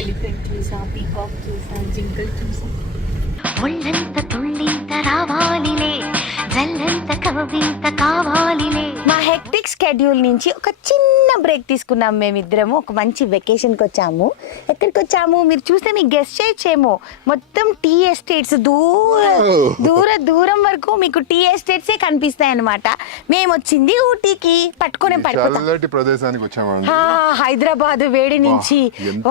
Elephant చూసా, peacock చూసా, జింకల్ చూసా. ఒళ్ళంత తుళ్ళింత రావాలిలే, జల్లంత కవింత కావాలిలే. మా హెక్టిక్ స్కెడ్యూల్ నుంచి ఒక చిన్న బ్రేక్ తీసుకున్నాం మేమిద్దరము. ఒక మంచి వెకేషన్కి వచ్చాము. ఎక్కడికి వచ్చాము మీరు చూస్తే మీకు గెస్ట్ చేయొచ్చేమో. మొత్తం టీ ఎస్టేట్స్, దూరం వరకు మీకు టీ ఎస్టేట్సే కనిపిస్తాయి అనమాట. మేము వచ్చింది ఊటీకి. పట్టుకునే ప్రదేశానికి వచ్చాము. హైదరాబాద్ వేడి నుంచి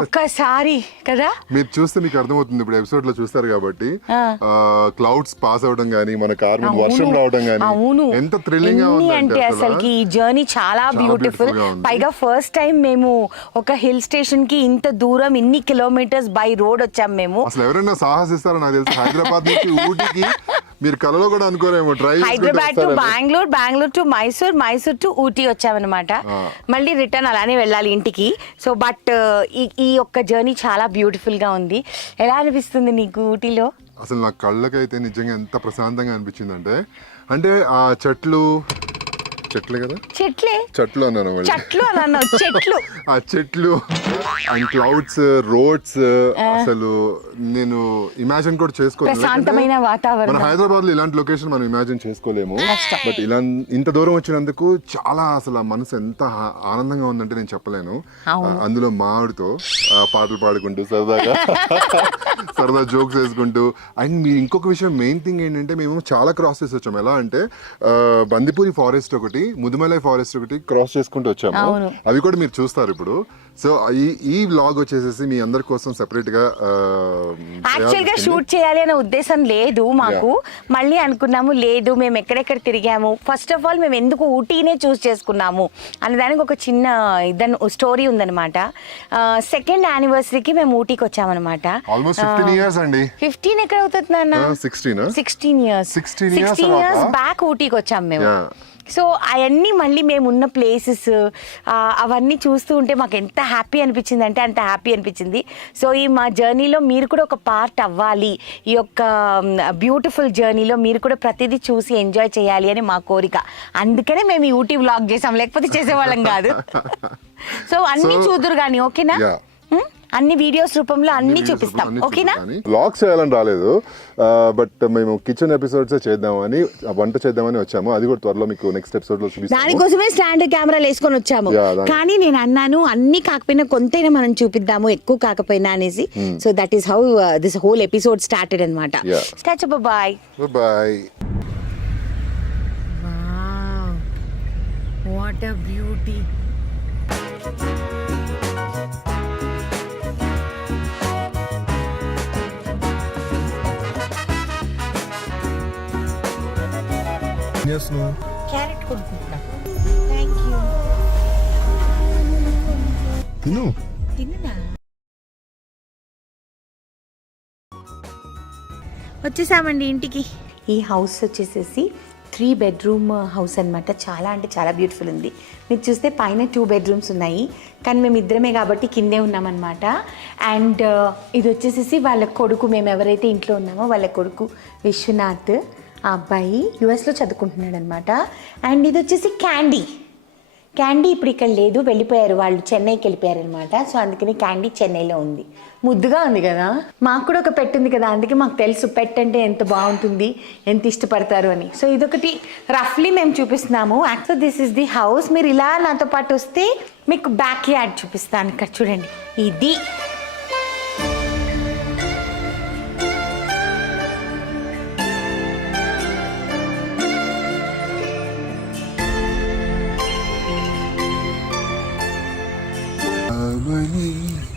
ఒక్కసారి కదా మీరు చూస్తే మీకు అర్థమవుతుంది. ఇప్పుడు ఎపిసోడ్ లో చూస్తారు కాబట్టి క్లౌడ్స్ పాస్ అవడం గానీ, మన కార్ మీద వర్షం రావడం గానీ ఎంత థ్రిల్లింగ్ గా ఉంది అంటే అసలుకి ఈ జర్నీ చాలా బ్యూటిఫుల్. పైగా ఫస్ట్ టైం మేము ఒక హిల్ స్టేషన్ కి ఇంత దూరం ఇన్ని కిలోమీటర్స్ బై రోడ్ వచ్చాం మేము. అసలు ఎవరైనా సాహసిస్తారో నాకు తెలుసు. హైదరాబాద్ నుంచి ఊటీకి మీరు కలలో కూడా అనుకోరేమో. Hyderabad to Bengaluru to Mysore to Ooty వచ్చామన్నమాట. మళ్ళీ రిటర్న్ అలానే వెళ్ళాలి ఇంటికి. సో బట్ ఈ ఒక్క జర్నీ చాలా బ్యూటిఫుల్ గా ఉంది. ఎలా అనిపిస్తుంది నీకు ఊటీలో? అసలు నా కళ్ళకైతే నిజంగా ఎంత ప్రశాంతంగా అనిపించింది అంటే ఆ చెట్లే కదా, చెట్లు అన్నాను ఆ చెట్లు అండ్ క్లౌడ్స్, రోడ్స్, అసలు నేను ఇమాజిన్ కూడా చేసుకోలేదు. ప్రశాంతమైన వాతావరణం. మన హైదరాబాద్ లో ఇలాంటి లొకేషన్ మనం ఇమాజిన్ చేసుకోలేము. బట్ ఇలా ఇంత దూరం వచ్చినందుకు చాలా అసలు మనసు ఎంత ఆనందంగా ఉందంటే నేను చెప్పలేను. అందులో మామిడితో పాటలు పాడుకుంటూ సరదా జోక్స్ వేసుకుంటూ. అండ్ మీరు ఇంకొక విషయం, మెయిన్ థింగ్ ఏంటంటే మేము చాలా క్రాస్ చేసి వచ్చాము. ఎలా అంటే బందిపూరి ఫారెస్ట్ ఒకటి, ముదుమలై ఫారెస్ట్ ఒకటి క్రాస్ చేసుకుంటూ వచ్చాము. అవి కూడా మీరు చూస్తారు ఇప్పుడు. సో ఈ వ్లాగ్ వచ్చేసేసి మీ అందరి కోసం సెపరేట్ గా యాక్చువల్ గా షూట్ చేయాలి అనే ఉద్దేశం లేదు మాకు. మళ్ళీ అనుకున్నాము లేదు మేము ఎక్కడెక్కడ తిరిగాము, ఫస్ట్ ఆఫ్ ఆల్ మేము ఎందుకు ఊటీనే చూస్ చేసుకున్నాము అనే దానికి ఒక చిన్న స్టోరీ ఉందన్నమాట. సెకండ్ యానివర్సరీకి మేము ఊటీకి వచ్చామన్నమాట. ఆల్మోస్ట్ 15 ఇయర్స్ అండి. 15 ఎక్కడ అవుతుంది నాన్న? 16 ఇయర్స్ బ్యాక్ ఊటీకి వచ్చాము మేము. సో అవన్నీ మళ్ళీ మేము ఉన్న ప్లేసెస్ అవన్నీ చూస్తూ ఉంటే మాకు ఎంత హ్యాపీ అనిపించింది అంటే అంత హ్యాపీ అనిపించింది. సో ఈ మా జర్నీలో మీరు కూడా ఒక పార్ట్ అవ్వాలి. ఈ యొక్క బ్యూటిఫుల్ జర్నీలో మీరు కూడా ప్రతిదీ చూసి ఎంజాయ్ చేయాలి అని మా కోరిక. అందుకనే మేము ఈ ఊటీ వ్లాగ్ చేసాం, లేకపోతే చేసేవాళ్ళం కాదు. సో అన్ని చూదురు కానీ ఓకేనా? అన్ని వీడియోస్ రూపంలో అన్ని చూపిస్తాం ఓకేనా? వ్లాగ్స్ చేయాలని రాలేదు, బట్ మేము కిచెన్ ఎపిసోడ్స్ చేద్దామని, వంట చేద్దామని వచ్చాము. అది కూడా త్వరలో మీకు నెక్స్ట్ ఎపిసోడ్ లో చూపిస్తాము. దానికోసమే స్టాండ్ కెమెరాలు వేసుకొని వచ్చాము. కానీ నేను అన్నాను అన్ని కాకపోయినా కొంతైనా మనం చూపిద్దాము, ఎక్కువ కాకపోయినా అనేసి. So that is how this whole episode started అన్నమాట. Start. Bye bye. What a beauty. Carrot కొనుక్కుంటున్నా. థాంక్యూ. తినునా. వచ్చేసామండి ఇంటికి. ఈ హౌస్ వచ్చేసేసి 3 bedroom హౌస్ అనమాట. చాలా అంటే చాలా బ్యూటిఫుల్ ఉంది. మీరు చూస్తే పైన 2 bedrooms ఉన్నాయి, కానీ మేము ఇద్దరమే కాబట్టి కిందే ఉన్నామన్నమాట. అండ్ ఇది వచ్చేసేసి వాళ్ళ కొడుకు, మేము ఎవరైతే ఇంట్లో ఉన్నామో వాళ్ళ కొడుకు విశ్వనాథ్. ఆ అబ్బాయి యుఎస్లో చదువుకుంటున్నాడు అనమాట. అండ్ ఇది వచ్చేసి క్యాండీ ఇప్పుడు ఇక్కడ లేదు, వెళ్ళిపోయారు వాళ్ళు, చెన్నైకి వెళ్ళిపోయారు అనమాట. సో అందుకని క్యాండీ చెన్నైలో ఉంది. ముద్దుగా ఉంది కదా. మాకు కూడా ఒక పెట్ ఉంది కదా, అందుకే మాకు తెలుసు పెట్ అంటే ఎంత బాగుంటుంది, ఎంత ఇష్టపడతారు అని. సో ఇదొకటి రఫ్లీ మేము చూపిస్తున్నాము. So this is the house. మీరు ఇలా నాతో పాటు వస్తే మీకు బ్యాక్ యార్డ్ చూపిస్తాను. ఇక్కడ చూడండి, ఇది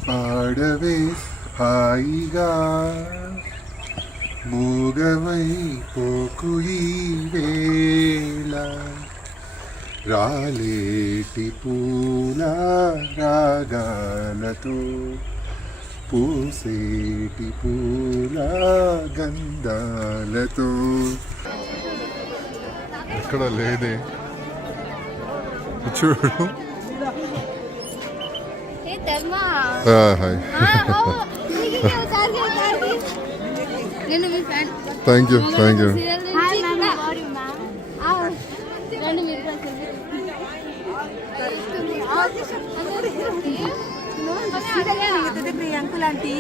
పాడవే హాయిగా మూగవై పోకు ఈ వేళ, రాలేటి పూల రాగాలతో పూసేటి పూల గంధాలతో. ఎక్కడ లేదే చూడు. Hi. Thank you. Uncle aunty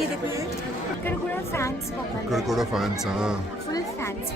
ఇక్కడ కూడా ఫ్యాన్స్ ఇక్కడ కూడా ఫ్యాన్స్ ఫుల్ ఫ్యాన్స్